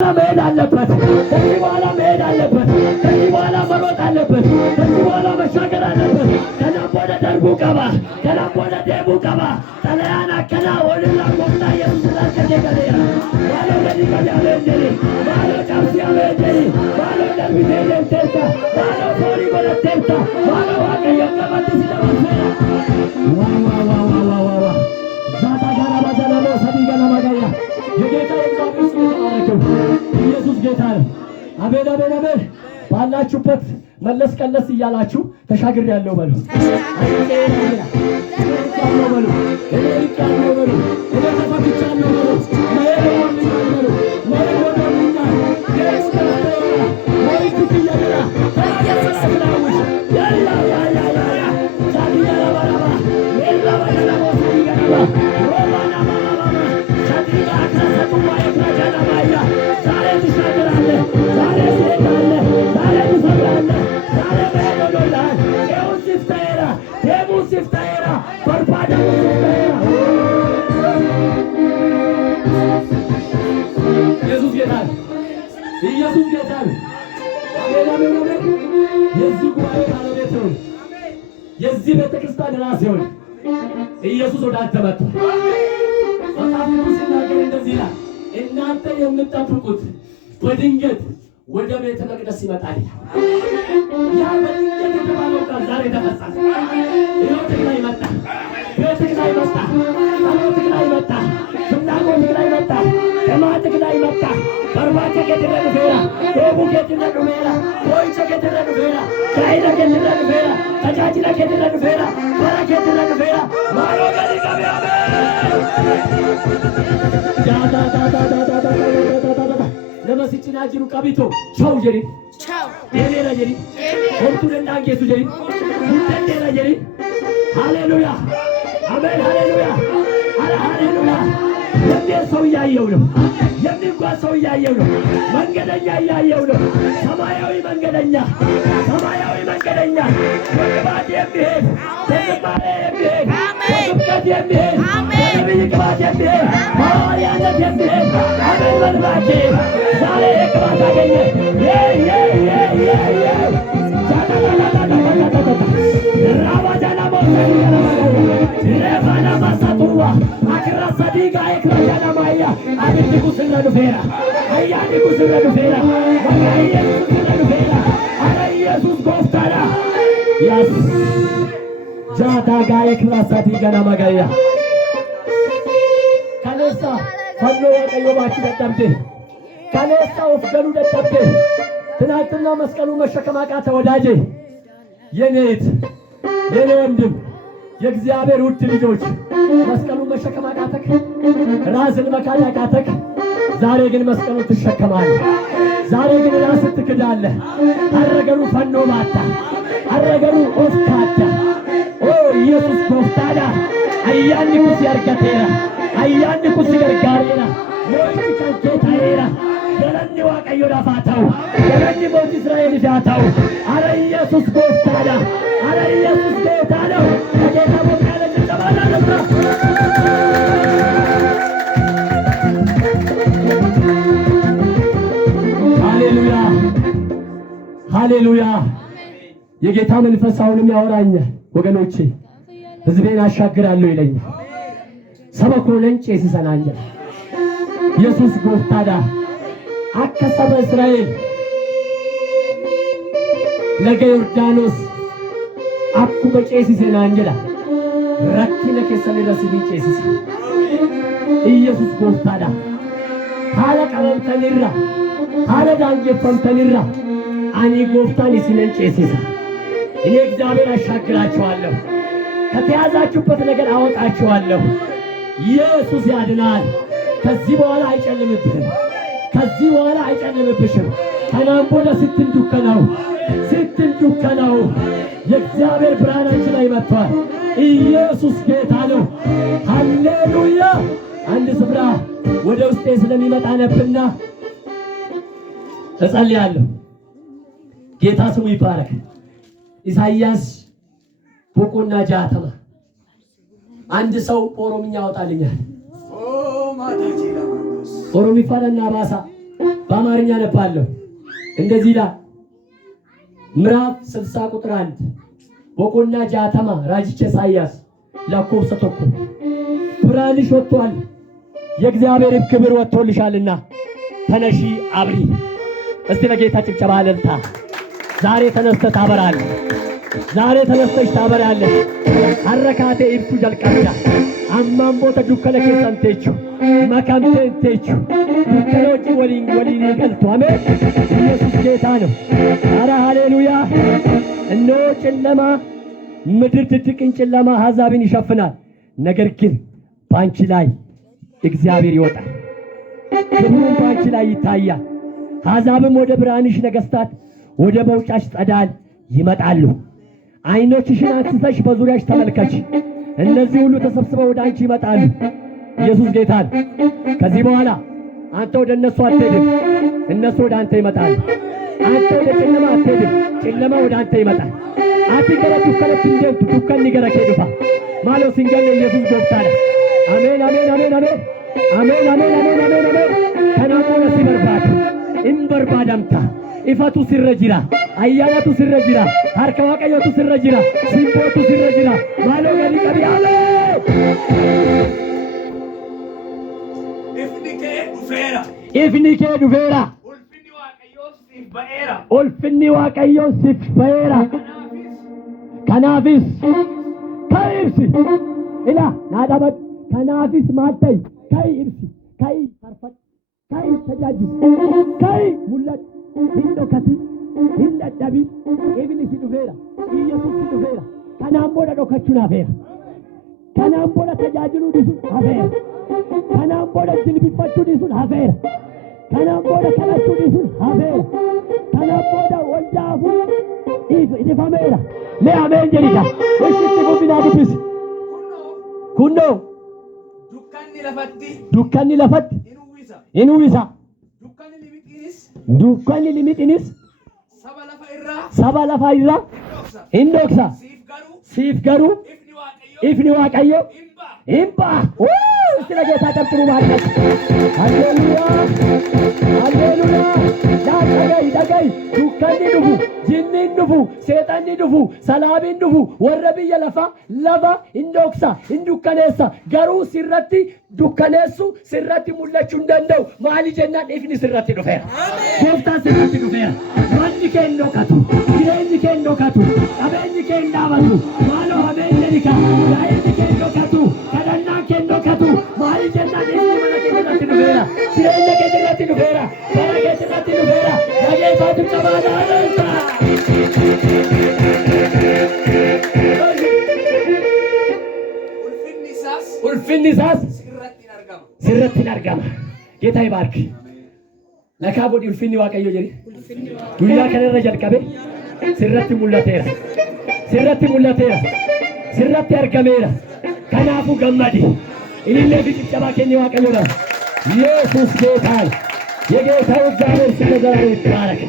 መሄድ አለበት። ከዚህ በኋላ መሄድ አለበት። ከዚህ በኋላ መሮጥ አለበት። ከዚህ በኋላ መሻገር አለበት። ከናም ወደ ደርቡ ቀባ፣ ከናም ወደ ደቡ ቀባ ጠለያና ከና ወልላ ቆፍታ የሩስላል ከጀገለያ ባሎ ለዲቀያ ለንደሪ ባሎ ጫፍሲ አለንደሪ ባሎ ደርቢቴ ለንተርታ ባሎ ፎሪ በለተርታ ባሎ ዋቀየ ቀበጥ ሲደማሰራ ዋ ዛታ ጋራ ባጃላሞ ሰዲገና ማጋያ የጌታ እግዚአብሔር ስም ይባረክ። ኢየሱስ ጌታ ነው። አሜን አሜን አሜን። ባላችሁበት መለስ ቀለስ እያላችሁ ተሻግሬያለሁ በሉ። ኢየሱስ ጌታ ነው። አሜን አሜን አሜን። የዚህ ጉባኤ ባለቤት ነው። የዚህ ቤተክርስቲያን ራስ ይሁን። ኢየሱስ ወደ አንተ መጥቷል። መጽሐፍ ቅዱስ ሲናገር እንደዚህ ይላል፣ እናንተ የምትጠብቁት በድንገት ወደ ቤተ መቅደስ ይመጣል። ያ በድንገት የተባለው ቃል ዛሬ ተፈጸመ። ሕይወትህ ላይ መጣ፣ ቤትህ ላይ መጣ፣ ጸሎትህ ላይ መጣ፣ ፍላጎትህ ላይ መጣ፣ ጥማትህ ላይ መጣ። በርባቴ ከትረዱ ፌራ ዶቡ ከትረዱ ፌራ ኮይቸ ከትረዱ ፌራ ካይዳ ከትረዱ ፌራ ተጃጅላ ከትረዱ ፌራ በራ ከትረዱ ፌራ ማሮ ገሪ ገቢያ ጃታ ታ ታ ታ ታ ታ ለመስጭና ጅሩ ቀቢቶ ቻው ጀሪ ቻው ዴሌራ ጀሪ ወንቱ ደንዳንጌሱ ጀሪ ደንዴራ ጀሪ ሃሌሉያ አሜን ሃሌሉያ ሃሌሉያ። የሚል ሰው እያየው ነው። የሚጓዝ ሰው እያየው ነው። መንገደኛ እያየው ነው። ሰማያዊ መንገደኛ፣ ሰማያዊ መንገደኛ በቅባት የሚሄድ በዝማሬ የሚሄድ በስብከት የሚሄድ በነቢይ ቅባት የሚሄድ በሐዋርያነት የሚሄድ አሜን በልባቴ ዛሬ የቅባት አገኘ። ራባጃና ሞሰሪ ሬባና ማሳጡዋ አክራሳዲጋ ኤክራጃና ማያ አግድጉ ስለዱ ፌራ አያድጉ ስለዱ ፌራ ኢየሱስ ስለዱ ፌራ አረ ኢየሱስ ጎፍታራ ያስ ጃታጋ ኤክራሳዲጋ ናማጋያ ካሌሳ ፈኖ ወቀዮባች ደጠብቴ ካሌሳ ወፍገሉ ደጠብቴ ትናንትና መስቀሉ መሸከም አቃተ ወዳጄ የኔት የኔ ወንድም የእግዚአብሔር ውድ ልጆች መስቀሉ መሸከም አቃተክ፣ ራስን መካድ አቃተክ። ዛሬ ግን መስቀሉ ትሸከማለህ። ዛሬ ግን ራስን ትክዳለህ። አረገሩ ፈኖ ማታ አረገሩ ኦፍታዳ ኦ ኢየሱስ ጎፍታዳ አያኒ ኩስ ያርጋቴራ አያኒ ኩስ ገርጋሬራ ሞይት ከንኬታዬራ ገለኒ ዋቀዮ ዳፋታው ገለኒ ሞት እስራኤል ዳታው አረ ኢየሱስ ጎፍታዳ አረ ኢየሱስ ጌታ ነው። ከጌታ ሞት ያለ ጭብጨባ ነበር። ሃሌሉያ ሃሌሉያ። የጌታ መንፈስ አሁንም ያወራኛል ወገኖቼ። ሕዝቤን አሻግራለሁ ይለኛል። ሰበኮ ለንጬ ሲሰናኛል ኢየሱስ ጎፍታዳ አከሰበ እስራኤል ነገ ዮርዳኖስ አኩመ ጨሲሴና አንጀላ ረኪነ ከሰኔ ረስቢ ጨሲስ ኢየሱስ ጎፍታዳ ሃለ ቀበምተኒራ ሃለ ዳንጀፈምተኒራ አኒ ጎፍታን ሲነን ጨሲሳ እኔ እግዚአብሔር አሻግራችኋለሁ። ከተያዛችሁበት ነገር አወጣችኋለሁ። ኢየሱስ ያድናል። ከዚህ በኋላ አይጨልምብህም። ከዚህ በኋላ አይጨልምብሽም። ተናምቦለ ስትንዱከናው ስትንዱከናው የእግዚአብሔር ብርሃን አንቺ ላይ መጥቷል። ኢየሱስ ጌታ ነው። ሃሌሉያ። አንድ ስፍራ ወደ ውስጤ ስለሚመጣ ነብና እጸልያለሁ። ጌታ ስሙ ይባረክ። ኢሳይያስ ቡቁና ጃተማ አንድ ሰው ኦሮምኛ ያወጣልኛል። ኦሮሚፋና ባሳ በአማርኛ ነባለሁ። እንደዚህ ይላል ምዕራፍ 60 ቁጥር 1 ወቆና ጃተማ ራጅቼ ኢሳይያስ ለኮብሰ ተኮ ብርሃንሽ ወጥቷል፣ የእግዚአብሔር ክብር ወጥቶልሻልና ተነሺ አብሪ። እስቲ ለጌታ ጭብጨባ አለልታ። ዛሬ ተነስተህ ታበራለህ። ዛሬ ተነስተሽ ታበራለሽ። አረካቴ ኢብሱ ጀልቀዳ አማምቦ ተዱከለ ከሰንቴቹ መካምቴቹ ዱከሎጂ ወሊን ይገልጡ። አሜን። ኢየሱስ ጌታ ነው። አረ ሃሌሉያ። እነሆ ጨለማ ምድር ትድቅን ጨለማ አሕዛብን ይሸፍናል። ነገር ግን ባንቺ ላይ እግዚአብሔር ይወጣል፣ ክብሩም ባንቺ ላይ ይታያል። አሕዛብም ወደ ብርሃንሽ፣ ነገሥታት ወደ መውጫሽ ጸዳል ይመጣሉ። ዓይኖችሽን አንስተሽ በዙሪያሽ ተመልከች። እነዚህ ሁሉ ተሰብስበው ወደ አንቺ ይመጣሉ። ኢየሱስ ጌታ ነው። ከዚህ በኋላ አንተ ወደ እነሱ አትሄድም፣ እነሱ ወደ አንተ ይመጣሉ። አንተ ወደ ጨለማ አትሄድም፣ ጨለማ ወደ አንተ ይመጣል። አትገረቱ ከለቱ እንደምቱ ዱከን ይገረከ ይዱፋ ማለው ሲንገል ኢየሱስ ጎፍታለ። አሜን አሜን አሜን አሜን አሜን አሜን አሜን አሜን አሜን። ከናሞነ ሲበርባድ እንበርባዳምታ ኢፋቱ ሲረጅራ አያናቱ ሲረጅራ harka waaqayyotu sirra jira, simbootu sirra jira. Maaloo gadi qabi aale. Ifni kee dhufeera. Ulfinni waaqayyoo siif ba'eera. Kanaafis ka'ii ibsi. Ila naa dhaabadhu. Kanaafis maal ta'i? Ka'ii ibsi. Ka'ii farfadhu. Ka'ii tajaajilu. Ka'ii mul'adhu. Hin dhokatin. Hin dadhabin. Ifni si dhufeera. Yesuus si dhufeera. Kanaan booda dhokachuun hafeera. Kanaan booda tajaajiluu dhiisuun hafeera. Kanaan booda jilbifachuu dhiisuun hafeera. Kanaan booda kadhachuu dhiisuun hafeera. Kanaan booda waldaafuun idifameera. Mee ameen jedhika. Ishitti gubbinaa dubbisi. Kunnoo. Dukkanni lafatti. In uwwisa. Dukkanni limixinis. Saba lafa irraa. In dhoksa. Siif garuu. Ifni waaqayyo. Imba. Sila geessaa qabsiru maalidha. Halleluuyaa. Halleluuyaa. Dhaga'i dhaga'i. Dukkanni dhufu. Jinniin dhufu. Seexanni dhufu. Salaabiin dhufu. Warra biyya lafa hin dhoksa. Hin dukkaneessa. Garuu sirratti dukkaneessu sirratti mul'achuu hin danda'u. Maali jennaan ifni sirratti dhufeera. Gooftaan sirratti dhufeera. Wanni kee hin dhokatu. Jireenyi kee hin dhokatu. Qabeenyi kee hin dhaabatu. Maaloo hameen jedhika. Yaa'inni kee hin dhokatu. Kadhannaan kee hin dhokatu. Maali jennaan ifni mana kee irratti dhufeera. Jireenya kee irratti dhufeera. Bara kee irratti dhufeera. Dhagee isaatiif cabaadhaa adeemsa. Ulfinni isaas sirratti hin argama. Geeta ይባርክ. ለካ godhi ulfinni waaqayyo jedhi. Guyyaa kanarra jalqabe sirratti mul'ateera. Sirratti mul'ateera. Sirratti argameera. Kanaafuu gammadi. Ilillee fi ciccabaa keenya waaqayyoodha. ኢየሱስ ጌታ ነው። የጌታው እግዚአብሔር ስም ለዘላለም ይባረክ።